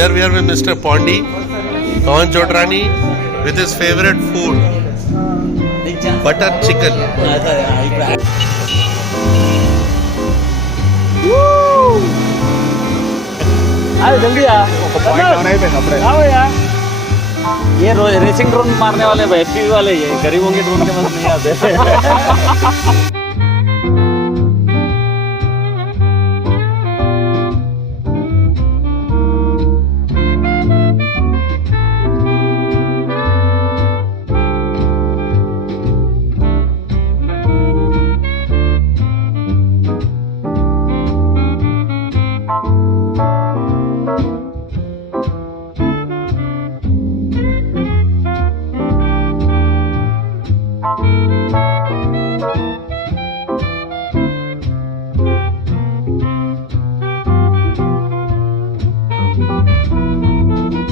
Here we are with Mr. Pondi, Kawan Chotrani, with his favorite food, butter chicken. जल्दी आ आओ यार। ये racing drone मारने वाले एफपीवी वाले, ये गरीबों के ड्रोन के पास नहीं आते।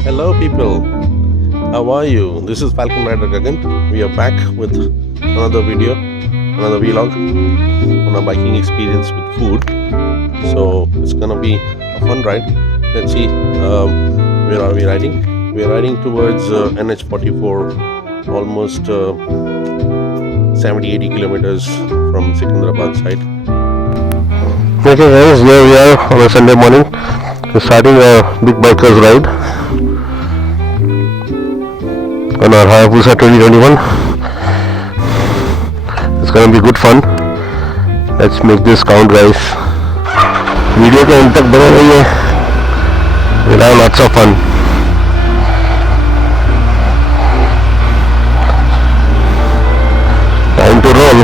Hello people, how are you? This is Falcon Rider again. We are back with another video, another vlog on our biking experience with food. So it's gonna be a fun ride. Let's see, where are we riding? We are riding towards NH44, almost 70-80 kilometers from Secunderabad side. Okay guys, here we are on a Sunday morning. We're starting a big bikers ride on our Hayabusa 2021. It's gonna be good fun. Let's make this count guys. Video के अंत तक बने रहिए. We'll have lots of fun. Time to roll.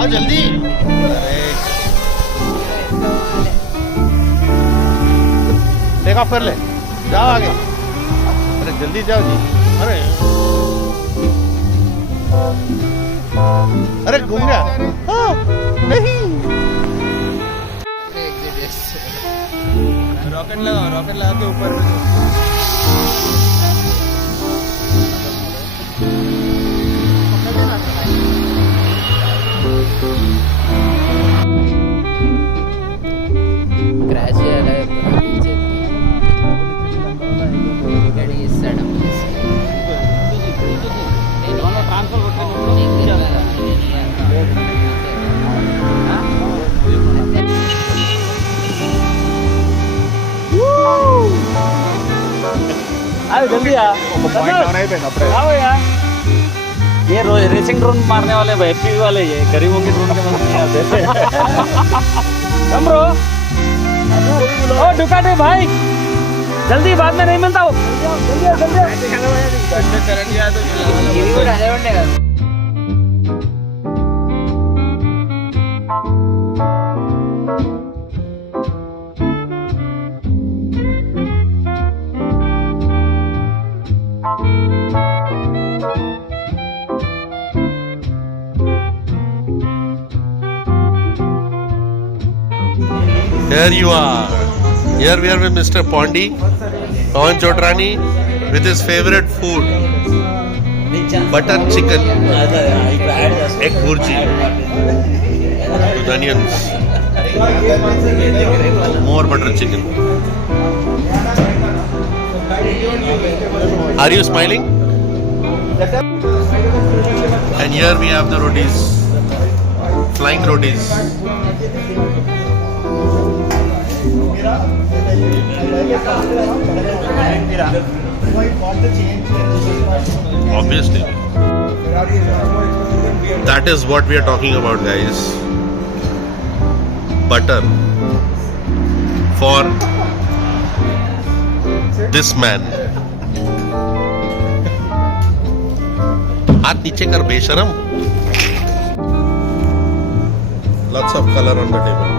आओ जल्दी। Take off कर ले, जाओ आगे। अरे जल्दी जाओ जी। अरे घूम गया। हाँ, नहीं रॉकेट लगा के ऊपर जल्दी आ आओ यार। ये रेसिंग ड्रोन मारने वाले एफपीवी वाले, ये गरीबों के ड्रोन के पास नहीं आते। ब्रो ओ डुकाटे भाई, जल्दी बाद में नहीं मिलता वो। Here you are. Here we are with Mr. Pondi, Kawan Chotrani, with his favorite food, butter chicken, egg Bhurjee, with onions, more butter chicken. Are you smiling? And here we have the rotis, flying rotis. Obviously, that is what we are talking about, guys. Butter for this man. हाथ नीचे कर बेशरम. Lots of color on the table.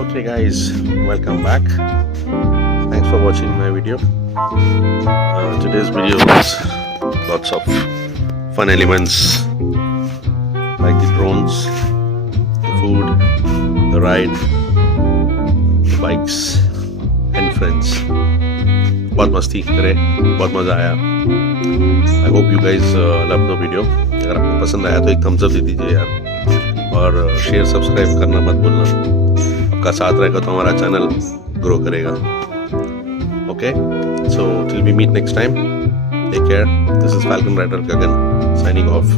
Okay guys, welcome back. Thanks for watching my video. Today's video was lots of fun elements like the drones, the food, the ride, the bikes and friends. बहुत मस्ती करे, बहुत मज़ा आया. I hope you guys love the video. अगर आपको पसंद आया तो एक thumbs up दे दीजिए यार, और शेयर सब्सक्राइब करना मत भूलना. आपका साथ रहेगा तो हमारा चैनल ग्रो करेगा. Okay, so till we meet next time, take care. This is Falcon Rider Gagan signing off.